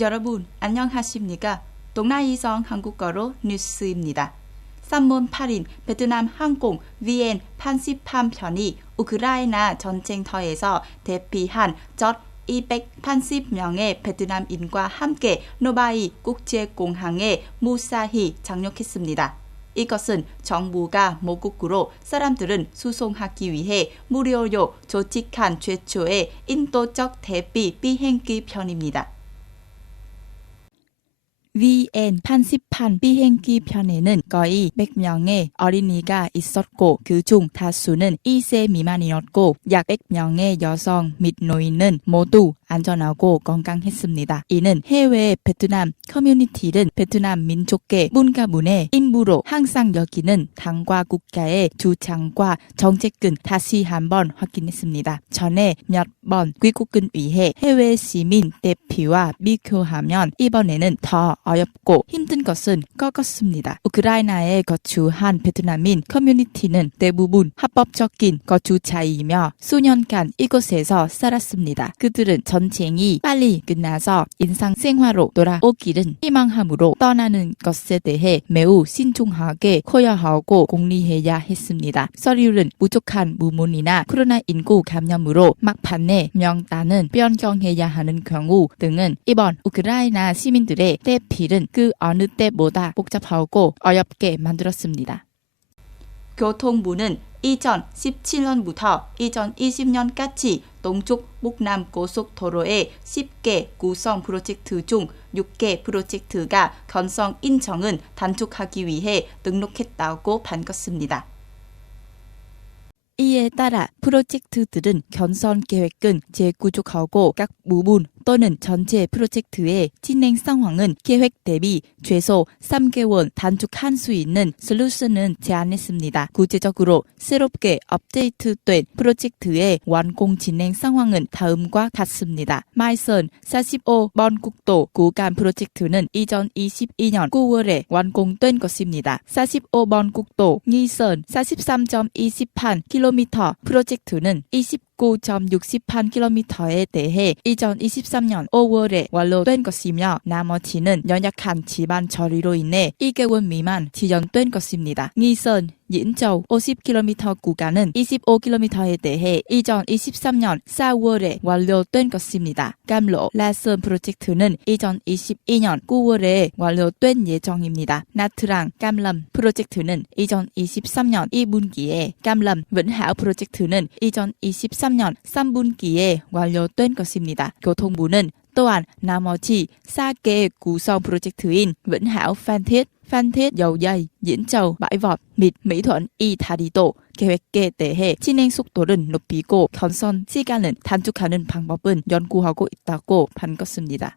여러분, 안녕하십니까? 동나이성 한국어로 뉴스입니다. 3월 8일 베트남 항공 VN 83편이 우크라이나 전쟁터에서 대피한 전 280명의 베트남인과 함께 노바이 국제공항에 무사히 착륙했습니다. 이것은 정부가 모국으로 사람들은 수송하기 위해 무료로 조직한 최초의 인도적 대피 비행기 편입니다. VN 83 비행기 편에는 거의 100명의 어린이가 있었고 그중 다수는 2세 미만이었고 약 100명의 여성 및 노인은 모두 안전하고 건강했습니다. 이는 해외 베트남 커뮤니티는 베트남 민족의 문화문의 일부로 항상 여기는 당과 국가의 주장과 정책은 다시 한번 확인했습니다. 전에 몇 번 귀국은 위해 해외 시민 대피와 비교하면 이번에는 더 어렵고 힘든 것은 꺾었습니다. 우크라이나에 거주한 베트남인 커뮤니티는 대부분 합법적인 거주자이며 수년간 이곳에서 살았습니다. 그들은 전쟁이 빨리 끝나서 일상생활로 돌아오기를 희망함으로 떠나는 것에 대해 매우 신중하게 고려하고 공리해야 했습니다. 서류는 부족한 부분이나 코로나19 감염으로 막판에 명단은 변경해야 하는 경우 등은 이번 우크라이나 시민들의 대피는 그 어느 때보다 복잡하고 어렵게 만들었습니다. 교통부는 2017년부터 2020년까지 동쪽 북남 고속도로의 10개 구성 프로젝트 중 6개 프로젝트가 건설 인정은 단축하기 위해 등록했다고 밝혔습니다. 이에 따라 프로젝트들은 건설 계획은 재구축하고 각 부분 또는 전체 프로젝트의 진행 상황은 계획 대비 최소 3개월 단축할 수 있는 솔루션은 제안했습니다. 구체적으로 새롭게 업데이트된 프로젝트의 완공 진행 상황은 다음과 같습니다. 마이선 45번 국도 구간 프로젝트는 2022년 9월에 완공된 것입니다. 45번 국도 nghi-sơn 43.28km 프로젝트는 29.68km에 대해 2023년 5월에 완료된 것이며 나머지는 연약한 지반 처리로 인해 2개월 미만 지연된 것입니다. nghi-sơn 인châu 50km 구간은 25km에 대해 2023년 4월에 완료된 것입니다. Cam-lộ La Sơn 프로젝트는 2022년 9월에 완료된 예정입니다. 나트랑 Cam-lâm 프로젝트는 2023년 2분기에 Cam-lâm Vĩnh Hảo 프로젝트는 2023년 3분기에 완료된 것입니다. 교통부는 또한 나머지 4개 구성 프로젝트인 Vĩnh Hảo Phan Thiết, Phan Thiết Dầu Dây, Diễn Châu Bãi Vọt 및 Mỹ Thuận 이다리도 계획에 대해 진행 속도를 높이고 건설 시간을 단축하는 방법은 연구하고 있다고 밝혔습니다.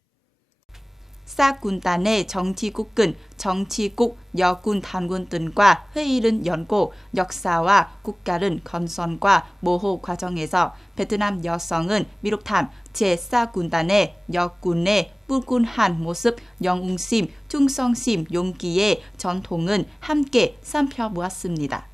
사군단의 정치국은 정치국 여군 단군 등과 회의를 열고 역사와 국가를 건설과 모호 과정에서 베트남 여성은 비롯한 제4군단의 여군의 불군한 모습, 영웅심, 충성심, 용기의 전통은 함께 살펴보았습니다.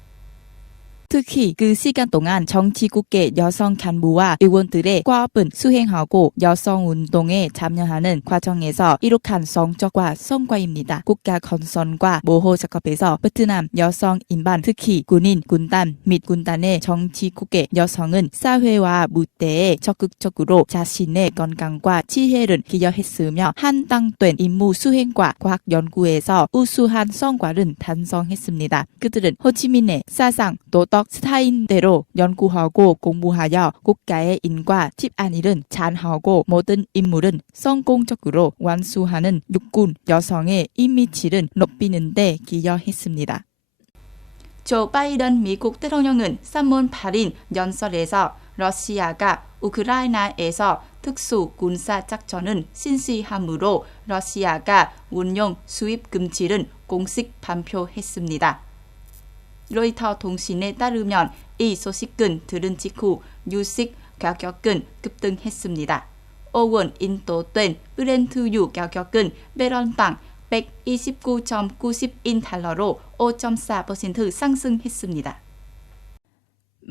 특히 그 시간 동안 정치국의 여성 간부와 의원들의 과업은 수행하고 여성운동에 참여하는 과정에서 이룩한 성적과 성과입니다. 국가 건설과 모호 작업에서 베트남 여성 인반 특히 군인, 군단 및 군단의 정치국의 여성은 사회와 무대에 적극적으로 자신의 건강과 지혜를 기여했으며 한당된 임무 수행과 과학 연구에서 우수한 성과를 달성했습니다. 그들은 호치민의 사상, 도덕, 스타일대로 연구하고 공부하여 국가의 인과 집안일은 잘하고 모든 임무는 성공적으로 완수하는 육군 여성의 이미지를 높이는 데 기여했습니다. 조 바이든 미국 대통령은 3월 8일 연설에서 러시아가 우크라이나에서 특수 군사 작전을 실시함으로 러시아가 운용 수입 금지를 공식 발표했습니다. 로이터 통신에 따르면 이 소식은 들은 직후 유식 가격은 급등했습니다. 5월 인도된 브렌트유 가격은 배럴당 129.91달러로 5.4% 상승했습니다.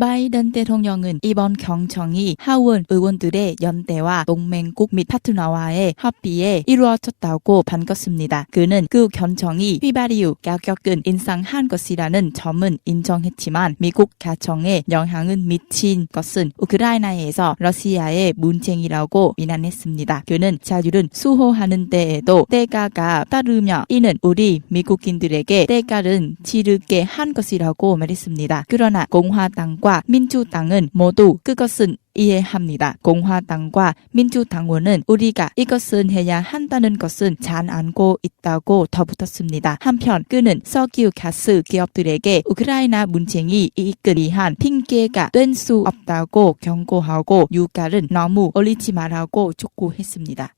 바이든 대통령은 이번 경청이 하원 의원들의 연대와 동맹국 및 파트너와의 협의에 이루어졌다고 밝혔습니다. 그는 그 경청이 휘발유 가격은 인상한 것이라는 점은 인정했지만 미국 가정에 영향은 미친 것은 우크라이나에서 러시아의 문제이라고 비난했습니다. 그는 자유를 수호하는 데에도 대가가 따르며 이는 우리 미국인들에게 대가를 치르게 한 것이라고 말했습니다. 그러나 공화당과 민주당은 모두 그것은 이해합니다. 공화당과 민주당원은 우리가 이것은 해야 한다는 것은 잘 알고 있다고 덧붙였습니다. 한편 그는 석유 가스 기업들에게 우크라이나 문쟁이 이익을 위한 핑계가 될 수 없다고 경고하고 유가를 너무 올리지 말라고 촉구했습니다.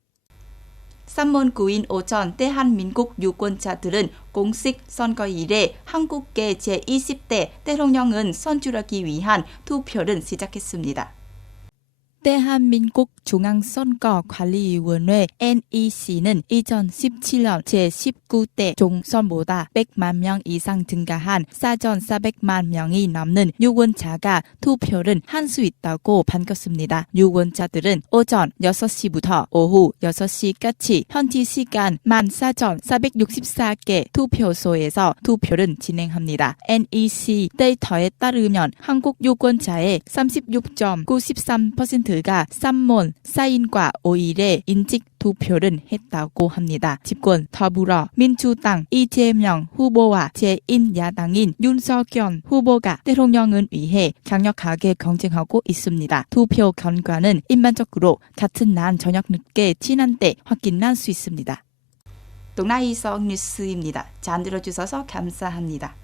3월 9일 오전 대한민국 유권자들은 공식 선거일에 한국계 제20대 대통령을 선출하기 위한 투표를 시작했습니다. 대한민국 중앙선거관리위원회 NEC는 2017년 제19대 총선보다 100만 명 이상 증가한 4,400만 명이 넘는 유권자가 투표를 할 수 있다고 밝혔습니다. 유권자들은 오전 6시부터 오후 6시까지 현지 시간 14,464개 투표소에서 투표를 진행합니다. NEC 데이터에 따르면 한국 유권자의 36.93%가 3월 4일과 5일에 인직 투표를 했다고 합니다. 집권 더불어민주당 이재명 후보와 제1야당인 윤석열 후보가 대통령을 위해 강력하게 경쟁하고 있습니다. 투표 결과는 일반적으로 같은 날 저녁 늦게 지난 때 확인할 수 있습니다. 동나이석 뉴스입니다. 잘 들어주셔서 감사합니다.